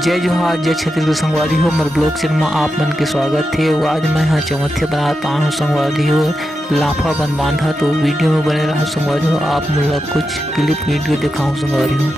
जय जोहार, जय छत्तीसगढ़ संगवारी हो। मोर ब्लॉग चैनल में आप मन के स्वागत है। आज मैं यहाँ चौमथिया बनाता हूँ संगवारी हो, लाफा बन बांधा। तो वीडियो में बने रहा संगवारी हो, आप मुझे कुछ क्लिप वीडियो दिखाऊँ संगवारी हो।